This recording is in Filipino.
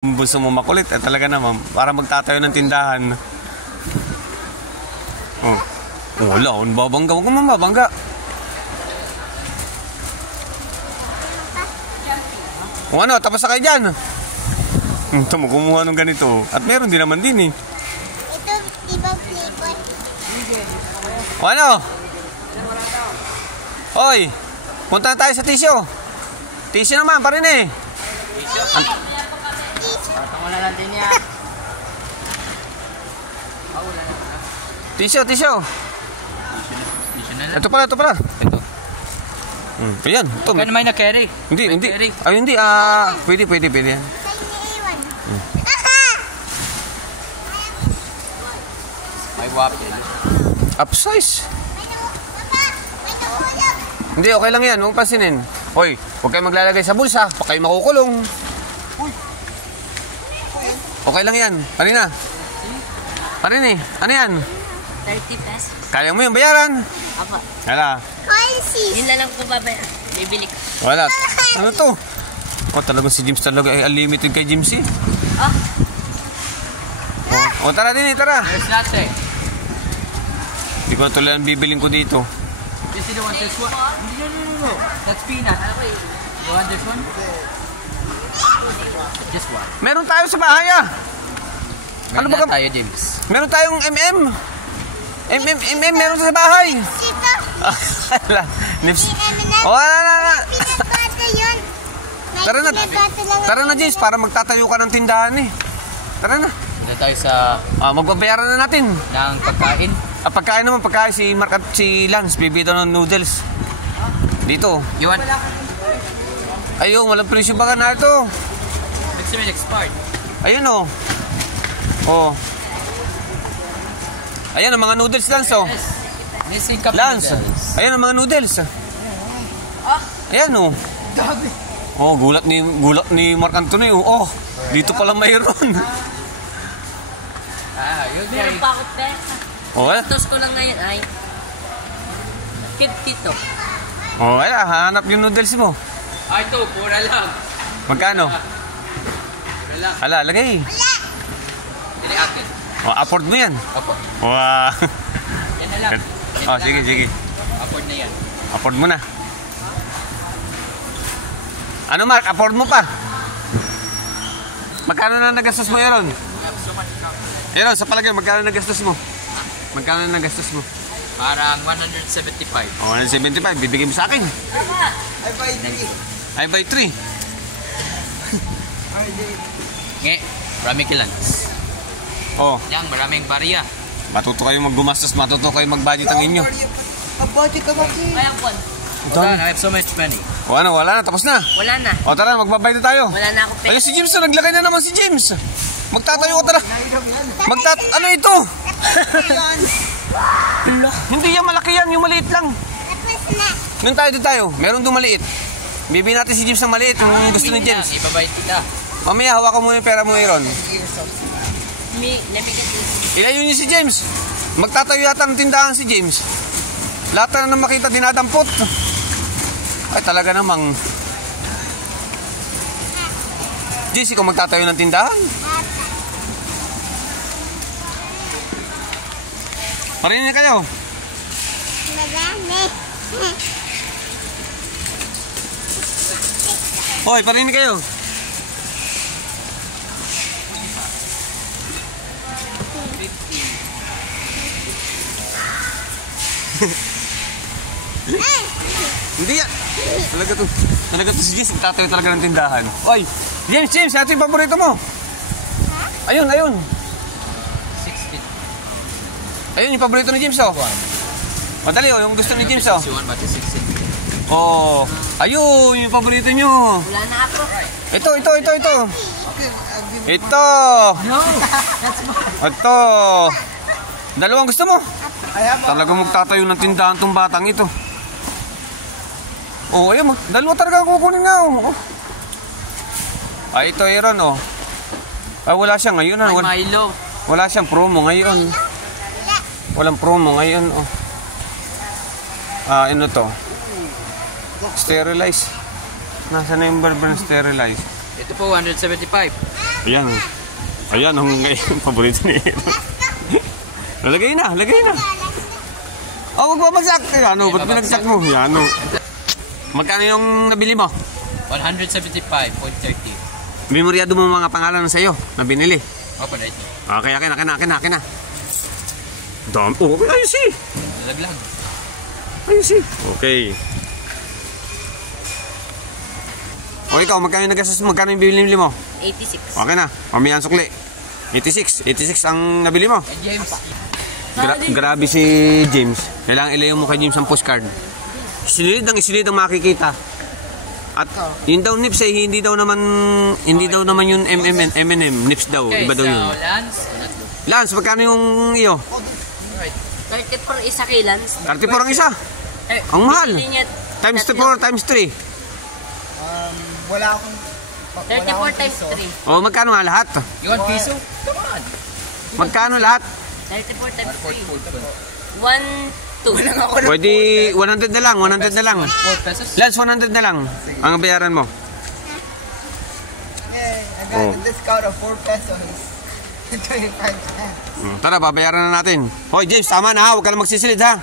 Gusto mo makulit, talaga naman, para magtatayo ng tindahan. Oh. Wala, babangga. Huwag mo mabangga. O ano, tapos na kayo dyan. Ito mo, kumuha ng ganito. At meron din naman din eh. Ito, ibang flavor. O ano? Hoy, punta na tayo sa tissue. Tissue naman, pa rin eh. Wala natin niya. Tissue. Ito pala. Ito. Ayan, ito. Kaya naman na-carry. Hindi. Ay, hindi. Pwede yan. May wapin. Upsize. Hindi, okay lang yan. Huwag pasinin. Hoy, huwag kayo maglalagay sa bulsa. Baka kayo makukulong. Okay lang yan. Parin eh. Ano yan? 30 pesos. Kaya mo yung bayaran? Apa. Wala. Yun na lang ko babayaran. Bibili ko. Wala. Ano to? Oh, talagang si James talaga ay unlimited kay James eh. Ah. Oh, tara din eh, tara. There's nuts eh. Hindi ko na tuloy ang bibiling ko dito. This is the one, this one. No. That's peanut. You want this one? Just one. Meron tayo sa bahay ah. Ano ba tayo, James? Meron tayong MM. Meron sa bahay. Sito. Nips. Oh, na. Peanut butter yun. Tara na. Peanut butter lang. Tara na, James, para magtatayo ka ng tindahan eh. Tara na. Dito tayo sa Magbabayaran na natin. ng pagkain. Pagkain naman, si Mark at si Lance, bibito ng noodles. Dito. You want? Ayun, walang presyo ba na ito? Next time, next part. Ayun oh. Oh. Ayan ang mga noodles, Lance oh. Missing cup Lance. noodles. Ayan ang mga noodles. Ayan oh. Oh, gulat ni Mark Anthony oh. Oh, dito pala mayroon. Yun Meron pa ako pesa. Oh, Tos ko lang ngayon ay 50 to. oh, ayan, hanap yung noodles mo. Ito, pura lang. Magkano? Pura lang. Hala, lagay. Dili akin. Oh, afford mo yan. Apo. Wow. Yan na lang. Oh, sige. Afford na yan. Afford mo na. Ano Mark, afford mo pa? Magkano na nagastos mo yaron? Yaron, sa palagay, magkano nagastos mo? Magkano na nagastos mo? Parang 175. Oh, 175, bibigay mo sa akin. I buy 3. Nge, marami kilans. Oh, Yang, maraming barya. matuto kayo maggumastos, matuto kayo mag-budget ang inyo. Kaya po. Hold on, I have so much money. O ano, wala na, tapos na. Wala na. O tara, magbabay na tayo. Wala na ako pesa. Ayun si James, naglagay na naman si James. Magtatayo ko, tara. Ano ito? Hindi yan, malaki yan, yung maliit lang. Tapos na. Nung tayo, meron doon maliit. Bibi natin si James ng maliit, yung gusto ni James. Ibabait kita. Mamaya, hawakan mo yung pera mo, Aaron. Ilayo niyo si James. Magtatayo yata ng tindahan si James. Lahat na makita, dinadampot. Ay, talaga namang. James, ikaw magtatayo ng tindahan? Parinig kayo. Marami. Hoy, parinig kayo. Hindi yan. Talaga to si James, magtatayo talaga ng tindahan. Hoy, James, ito yung paborito mo. Ayun. 16. Ayun yung paborito ni James, oh. Madali, oh, yung gusto ni James, oh. 61 ba? 16. Oh, ayun yung paborito nyo. Wala na ako. Ito. Ito. Dalawang gusto mo? Talaga magtatayo ng tindahan tong batang ito. Oh, ayun, dalawa talaga kukunin nga, oh. Ay, ito, Aaron, oh. Ay, wala siya ngayon, ah. May Milo. Wala siyang promo ngayon. Walang promo ngayon, oh. Ano to? Sterilize. Nasaan na yung barber na sterilize? Ito po, 175. Ayan. Ayan, ang paborito ni Lagay na, lagay na. Oh, wag babagsak. Ano, ba't pinagsak mo? Yan, ano. Magkano yung nabili mo? 175.30. Memoryado mo mga pangalan sa iyo na binili. Opo na ito. Okay, akin na. Dami. Oh, ayos eh. Laglag. Ayos eh. Okay. O ikaw, magkano yung nagastos mo? Magkano yung binili mo? 86. Okay na. Mamaya ang sukli. 86 ang nabili mo. James. Grabe si James. Kailangan ilayo mo kay James ang postcard. Isilid ang makikita. At yun daw nips eh, hindi daw naman yung M&M, nips daw, Okay, iba daw yun. Lance, magkano yung iyo? 34 isa kay Lance. 34 ang isa. Ang mahal. Times 4, times 3. Wala akong... 34 times 3. O, magkano nga lahat? You want piso? Come on. Magkano lahat? 34 times 3. 1, 2. Pwede 100 na lang, 100 na lang. 4 pesos. Lance, 100 na lang ang bayaran mo. Yeah, I got Oh. a discount of 4 pesos. 25 cents. Tara, babayaran na natin. Hoy, James, tama na ha. Huwag ka na magsisilid ha.